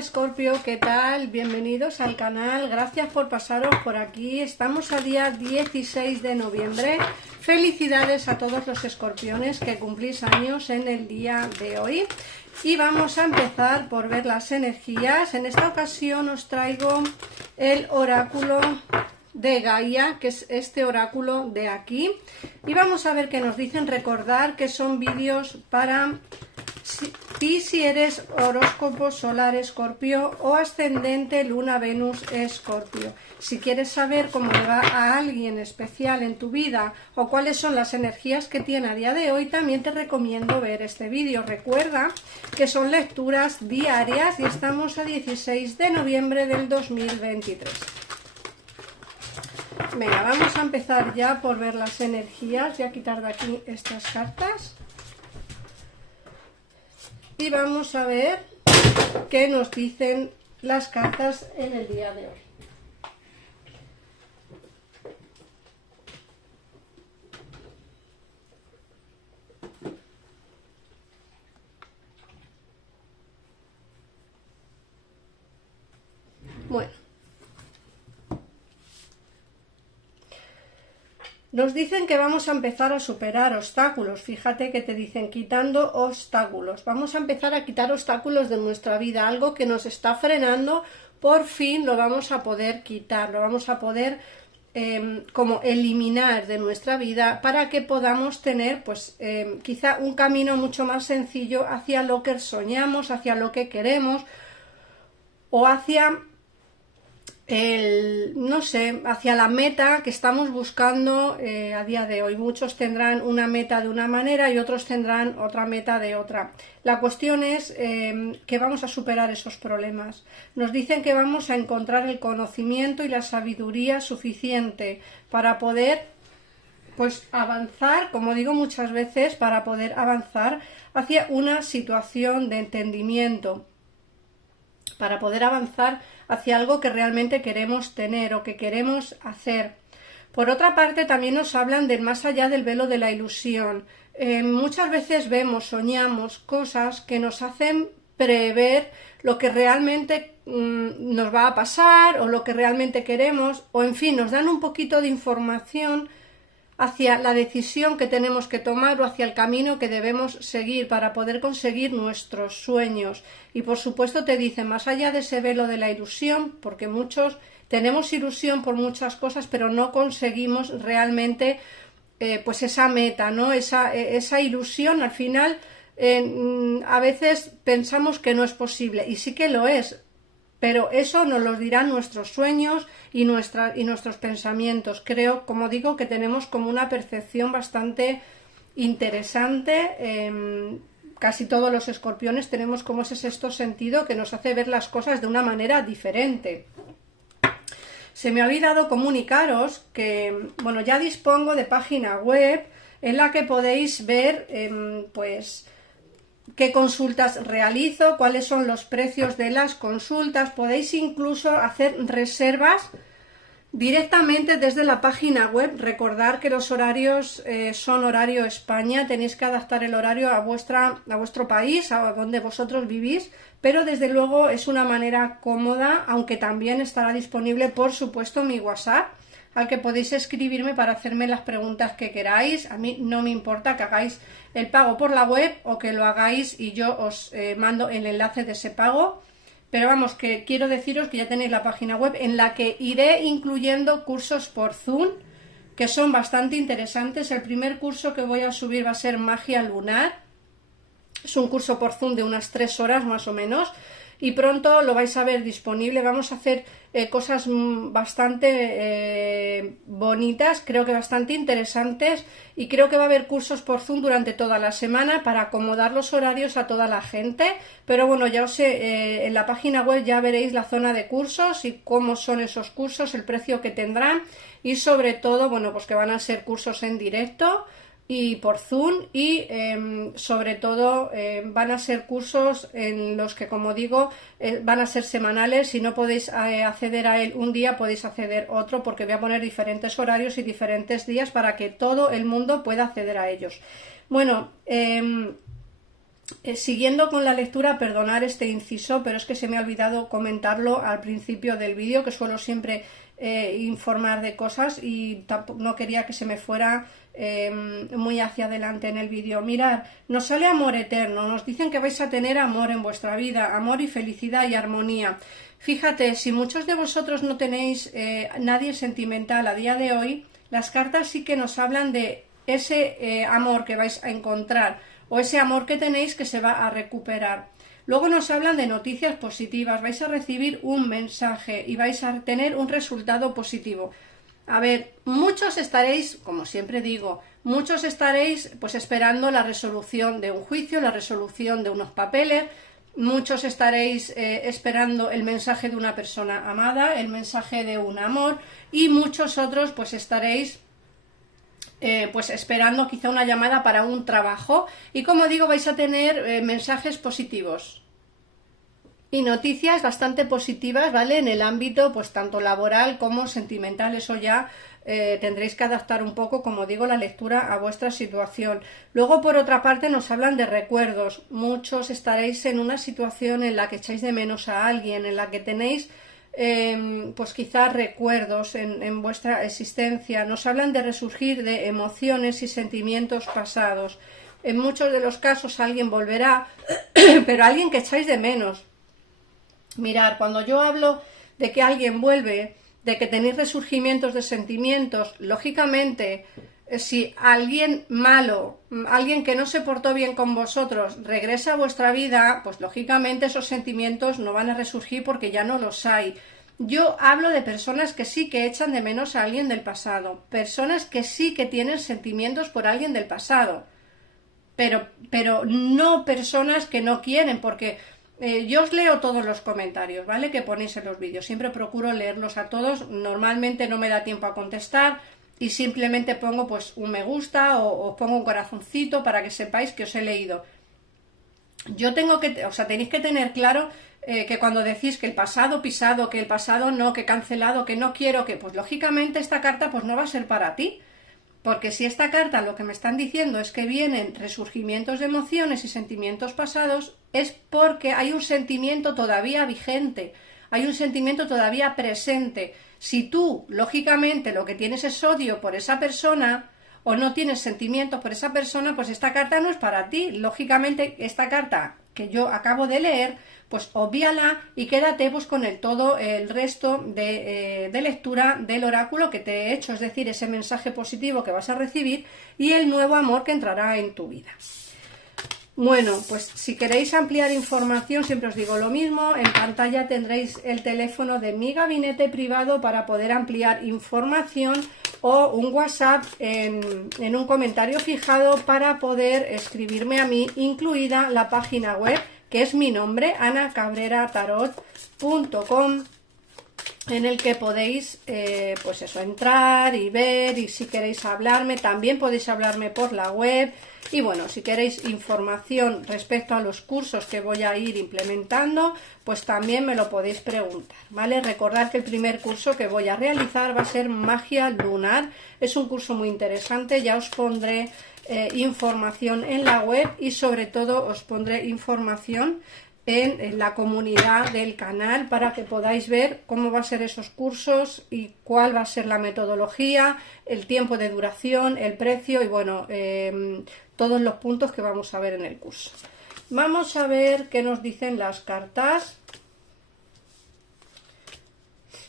Escorpio, ¿qué tal? Bienvenidos al canal, gracias por pasaros por aquí. Estamos a día 16 de noviembre. Felicidades a todos los escorpiones que cumplís años en el día de hoy. Y vamos a empezar por ver las energías. En esta ocasión os traigo el oráculo de Gaia, que es este oráculo de aquí. Y vamos a ver qué nos dicen. Recordar que son vídeos para ti si eres horóscopo solar Escorpio o ascendente Luna Venus Escorpio. Si quieres saber cómo le va a alguien especial en tu vida o cuáles son las energías que tiene a día de hoy, también te recomiendo ver este vídeo. Recuerda que son lecturas diarias y estamos a 16 de noviembre del 2023. Venga, vamos a empezar ya por ver las energías. Voy a quitar de aquí estas cartas. Y vamos a ver qué nos dicen las cartas en el día de hoy. Bueno. Nos dicen que vamos a empezar a superar obstáculos. Fíjate que te dicen quitando obstáculos. Vamos a empezar a quitar obstáculos de nuestra vida. Algo que nos está frenando, por fin lo vamos a poder quitar. Lo vamos a poder como eliminar de nuestra vida para que podamos tener pues quizá un camino mucho más sencillo hacia lo que soñamos, hacia lo que queremos o hacia no sé, hacia la meta que estamos buscando a día de hoy. Muchos tendrán una meta de una manera y otros tendrán otra meta de otra. La cuestión es que vamos a superar esos problemas. Nos dicen que vamos a encontrar el conocimiento y la sabiduría suficiente para poder pues avanzar, como digo muchas veces, para poder avanzar hacia una situación de entendimiento, para poder avanzar hacia algo que realmente queremos tener o que queremos hacer. Por otra parte, también nos hablan del más allá del velo de la ilusión. Muchas veces vemos, soñamos cosas que nos hacen prever lo que realmente nos va a pasar o lo que realmente queremos, o en fin, nos dan un poquito de información hacia la decisión que tenemos que tomar o hacia el camino que debemos seguir para poder conseguir nuestros sueños. Y por supuesto te dicen, más allá de ese velo de la ilusión, porque muchos tenemos ilusión por muchas cosas, pero no conseguimos realmente pues esa meta, ¿no? Esa ilusión al final a veces pensamos que no es posible, y sí que lo es. Pero eso nos lo dirán nuestros sueños y nuestros pensamientos. Creo, como digo, que tenemos como una percepción bastante interesante. Casi todos los escorpiones tenemos como ese sexto sentido que nos hace ver las cosas de una manera diferente. Se me ha olvidado comunicaros que, bueno, ya dispongo de página web en la que podéis ver, pues, qué consultas realizo, cuáles son los precios de las consultas. Podéis incluso hacer reservas directamente desde la página web. Recordar que los horarios son horario España, tenéis que adaptar el horario a vuestro país, a donde vosotros vivís, pero desde luego es una manera cómoda, aunque también estará disponible, por supuesto, mi WhatsApp, al que podéis escribirme para hacerme las preguntas que queráis. A mí no me importa que hagáis el pago por la web o que lo hagáis y yo os mando el enlace de ese pago. Pero vamos, que quiero deciros que ya tenéis la página web en la que iré incluyendo cursos por Zoom, que son bastante interesantes. El primer curso que voy a subir va a ser Magia Lunar. Es un curso por Zoom de unas 3 horas más o menos. Y pronto lo vais a ver disponible. Vamos a hacer cosas bastante bonitas, creo que bastante interesantes, y creo que va a haber cursos por Zoom durante toda la semana para acomodar los horarios a toda la gente. Pero bueno, ya os sé, en la página web ya veréis la zona de cursos y cómo son esos cursos, el precio que tendrán, y sobre todo, bueno, pues que van a ser cursos en directo y por Zoom, y sobre todo van a ser cursos en los que, como digo, van a ser semanales. Si no podéis acceder a él un día, podéis acceder otro, porque voy a poner diferentes horarios y diferentes días para que todo el mundo pueda acceder a ellos. Bueno, Siguiendo con la lectura, perdonar este inciso, pero es que se me ha olvidado comentarlo al principio del vídeo, que suelo siempre informar de cosas y no quería que se me fuera muy hacia adelante en el vídeo. Mirad, nos sale amor eterno, nos dicen que vais a tener amor en vuestra vida, amor y felicidad y armonía. Fíjate, si muchos de vosotros no tenéis nadie sentimental a día de hoy, las cartas sí que nos hablan de ese amor que vais a encontrar, o ese amor que tenéis que se va a recuperar. Luego nos hablan de noticias positivas, vais a recibir un mensaje y vais a tener un resultado positivo. A ver, muchos estaréis, como siempre digo, muchos estaréis pues esperando la resolución de un juicio, la resolución de unos papeles, muchos estaréis esperando el mensaje de una persona amada, el mensaje de un amor, y muchos otros pues estaréis pues esperando quizá una llamada para un trabajo, y como digo, vais a tener mensajes positivos y noticias bastante positivas, ¿vale? En el ámbito pues tanto laboral como sentimental. Eso ya tendréis que adaptar un poco, como digo, la lectura a vuestra situación. Luego, por otra parte, nos hablan de recuerdos. Muchos estaréis en una situación en la que echáis de menos a alguien, en la que tenéis pues quizás recuerdos en vuestra existencia. Nos hablan de resurgir de emociones y sentimientos pasados. En muchos de los casos alguien volverá, pero alguien que echáis de menos. Mirad, cuando yo hablo de que alguien vuelve, de que tenéis resurgimientos de sentimientos, lógicamente, si alguien malo, alguien que no se portó bien con vosotros, regresa a vuestra vida, pues lógicamente esos sentimientos no van a resurgir porque ya no los hay. Yo hablo de personas que sí que echan de menos a alguien del pasado, personas que sí que tienen sentimientos por alguien del pasado, pero no personas que no quieren, porque yo os leo todos los comentarios, ¿vale? Que ponéis en los vídeos, siempre procuro leerlos a todos, normalmente no me da tiempo a contestar, y simplemente pongo pues un me gusta o pongo un corazoncito para que sepáis que os he leído. Yo tengo que, o sea, tenéis que tener claro que cuando decís que el pasado pisado, que el pasado no, que cancelado, que no quiero, que pues lógicamente esta carta pues no va a ser para ti. Porque si esta carta lo que me están diciendo es que vienen resurgimientos de emociones y sentimientos pasados, es porque hay un sentimiento todavía vigente, hay un sentimiento todavía presente. Si tú, lógicamente, lo que tienes es odio por esa persona o no tienes sentimientos por esa persona, pues esta carta no es para ti. Lógicamente, esta carta que yo acabo de leer, pues obvíala y quédate pues con todo el resto de lectura del oráculo que te he hecho, es decir, ese mensaje positivo que vas a recibir y el nuevo amor que entrará en tu vida. Bueno, pues si queréis ampliar información, siempre os digo lo mismo, en pantalla tendréis el teléfono de mi gabinete privado para poder ampliar información, o un WhatsApp en un comentario fijado para poder escribirme a mí, incluida la página web, que es mi nombre, anacabreratarot.com, en el que podéis pues eso, entrar y ver, y si queréis hablarme, también podéis hablarme por la web. Y bueno, si queréis información respecto a los cursos que voy a ir implementando, pues también me lo podéis preguntar, ¿vale? Recordad que el primer curso que voy a realizar va a ser Magia Lunar. Es un curso muy interesante, ya os pondré información en la web, y sobre todo os pondré información en la comunidad del canal para que podáis ver cómo va a ser esos cursos y cuál va a ser la metodología, el tiempo de duración, el precio y bueno, todos los puntos que vamos a ver en el curso. Vamos a ver qué nos dicen las cartas.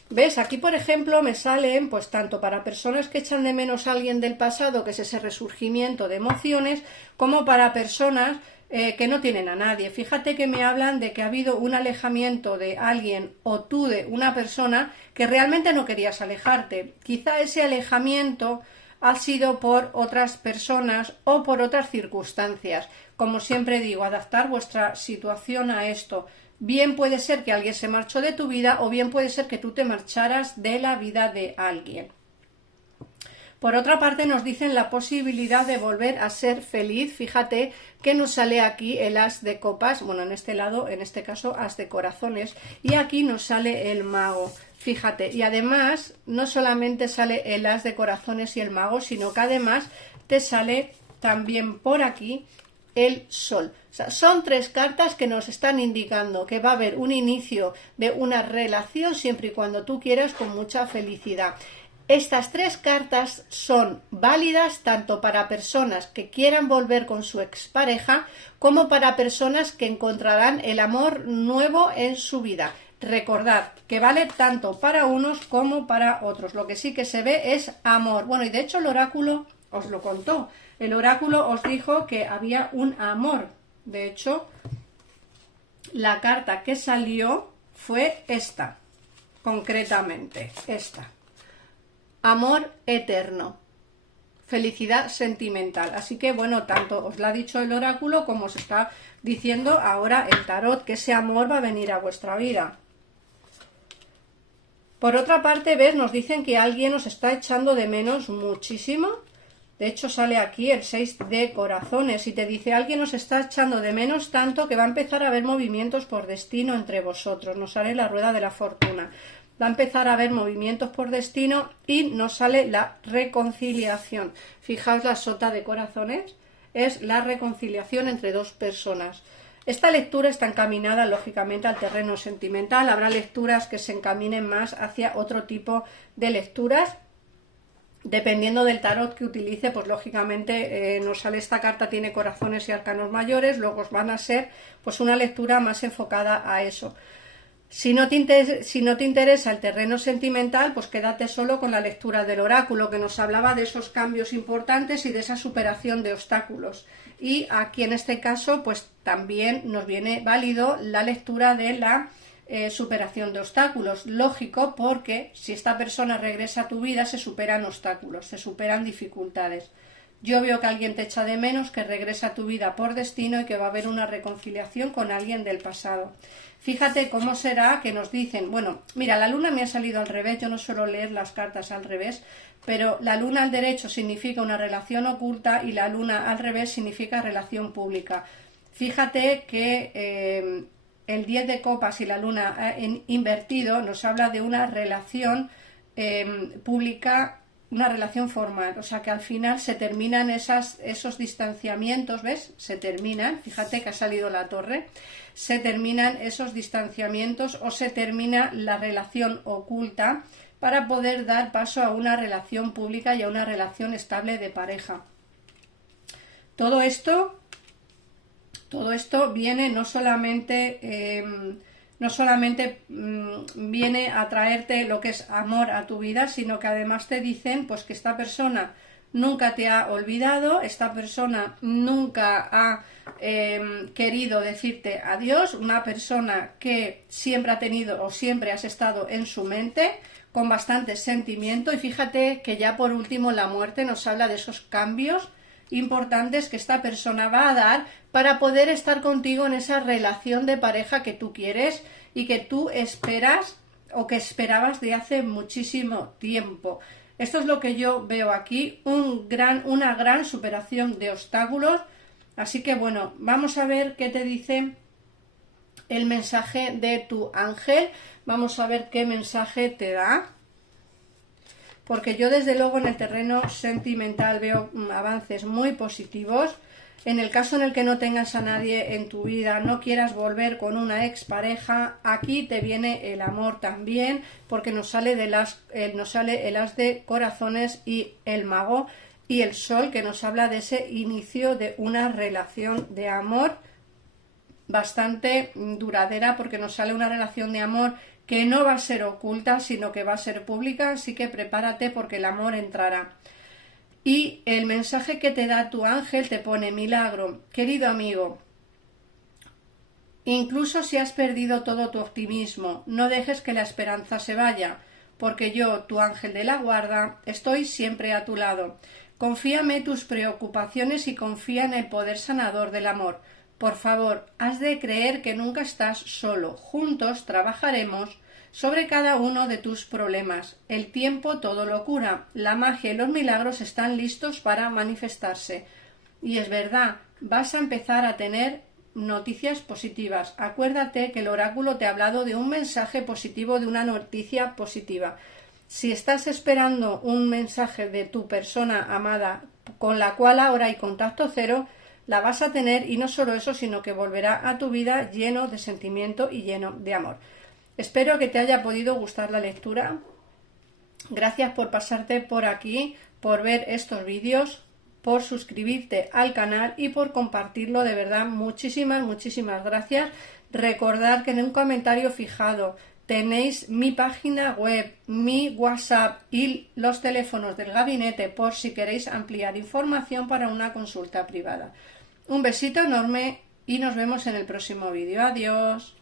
¿Ves? Aquí, por ejemplo, me salen, pues tanto para personas que echan de menos a alguien del pasado, que es ese resurgimiento de emociones, como para personas que no tienen a nadie. Fíjate que me hablan de que ha habido un alejamiento de alguien o tú de una persona que realmente no querías alejarte. Quizá ese alejamiento ha sido por otras personas o por otras circunstancias. Como siempre digo, adaptar vuestra situación a esto. Bien puede ser que alguien se marchó de tu vida, o bien puede ser que tú te marcharas de la vida de alguien. Por otra parte, nos dicen la posibilidad de volver a ser feliz. Fíjate que nos sale aquí el as de copas, bueno, en este lado, en este caso, as de corazones, y aquí nos sale el mago. Fíjate, y además no solamente sale el as de corazones y el mago, sino que además te sale también por aquí el Sol. O sea, son tres cartas que nos están indicando que va a haber un inicio de una relación siempre y cuando tú quieras, con mucha felicidad. Estas tres cartas son válidas tanto para personas que quieran volver con su expareja como para personas que encontrarán el amor nuevo en su vida. Recordad que vale tanto para unos como para otros. Lo que sí que se ve es amor. Bueno, y de hecho el oráculo os lo contó. El oráculo os dijo que había un amor. De hecho, la carta que salió fue esta, concretamente, esta. Amor eterno, felicidad sentimental. Así que bueno, tanto os lo ha dicho el oráculo como os está diciendo ahora el tarot, que ese amor va a venir a vuestra vida. Por otra parte, ves, nos dicen que alguien os está echando de menos muchísimo. De hecho, sale aquí el 6 de corazones y te dice: alguien os está echando de menos tanto que va a empezar a haber movimientos por destino entre vosotros. Nos sale la rueda de la fortuna. Va a empezar a haber movimientos por destino y nos sale la reconciliación. Fijaos, la sota de corazones es la reconciliación entre dos personas. Esta lectura está encaminada lógicamente al terreno sentimental. Habrá lecturas que se encaminen más hacia otro tipo de lecturas. Dependiendo del tarot que utilice, pues lógicamente nos sale esta carta, tiene corazones y arcanos mayores, luego van a ser pues una lectura más enfocada a eso. Si no te interesa el terreno sentimental, pues quédate solo con la lectura del oráculo, que nos hablaba de esos cambios importantes y de esa superación de obstáculos. Y aquí en este caso, pues también nos viene válido la lectura de la superación de obstáculos. Lógico, porque si esta persona regresa a tu vida, se superan obstáculos, se superan dificultades. Yo veo que alguien te echa de menos, que regresa a tu vida por destino y que va a haber una reconciliación con alguien del pasado. Fíjate cómo será que nos dicen, bueno, mira, la luna me ha salido al revés, yo no suelo leer las cartas al revés, pero la luna al derecho significa una relación oculta y la luna al revés significa relación pública. Fíjate que el 10 de copas y la luna invertido nos habla de una relación pública, una relación formal, o sea que al final se terminan esos distanciamientos, ¿ves? Se terminan, fíjate que ha salido la torre, se terminan esos distanciamientos o se termina la relación oculta para poder dar paso a una relación pública y a una relación estable de pareja. Todo esto viene no solamente viene a traerte lo que es amor a tu vida, sino que además te dicen pues que esta persona nunca te ha olvidado, esta persona nunca ha querido decirte adiós, una persona que siempre ha tenido o siempre has estado en su mente, con bastante sentimiento. Y fíjate que ya por último la muerte nos habla de esos cambios importantes que esta persona va a dar para poder estar contigo en esa relación de pareja que tú quieres y que tú esperas o que esperabas de hace muchísimo tiempo. Esto es lo que yo veo aquí, una gran superación de obstáculos. Así que bueno, vamos a ver qué te dice el mensaje de tu ángel. Vamos a ver qué mensaje te da. Porque yo desde luego en el terreno sentimental veo avances muy positivos. En el caso en el que no tengas a nadie en tu vida, no quieras volver con una expareja, aquí te viene el amor también, porque nos sale el as de corazones y el mago y el sol, que nos habla de ese inicio de una relación de amor bastante duradera, porque nos sale una relación de amor que no va a ser oculta, sino que va a ser pública, así que prepárate porque el amor entrará. Y el mensaje que te da tu ángel te pone: milagro, querido amigo, incluso si has perdido todo tu optimismo, no dejes que la esperanza se vaya, porque yo, tu ángel de la guarda, estoy siempre a tu lado. Confíame tus preocupaciones y confía en el poder sanador del amor. Por favor, has de creer que nunca estás solo. Juntos trabajaremos sobre cada uno de tus problemas. El tiempo todo lo cura. La magia y los milagros están listos para manifestarse. Y es verdad, vas a empezar a tener noticias positivas. Acuérdate que el oráculo te ha hablado de un mensaje positivo, de una noticia positiva. Si estás esperando un mensaje de tu persona amada con la cual ahora hay contacto cero, la vas a tener, y no solo eso, sino que volverá a tu vida lleno de sentimiento y lleno de amor. Espero que te haya podido gustar la lectura. Gracias por pasarte por aquí, por ver estos vídeos, por suscribirte al canal y por compartirlo. De verdad, muchísimas gracias. Recordad que en un comentario fijado tenéis mi página web, mi WhatsApp y los teléfonos del gabinete por si queréis ampliar información para una consulta privada. Un besito enorme y nos vemos en el próximo vídeo. Adiós.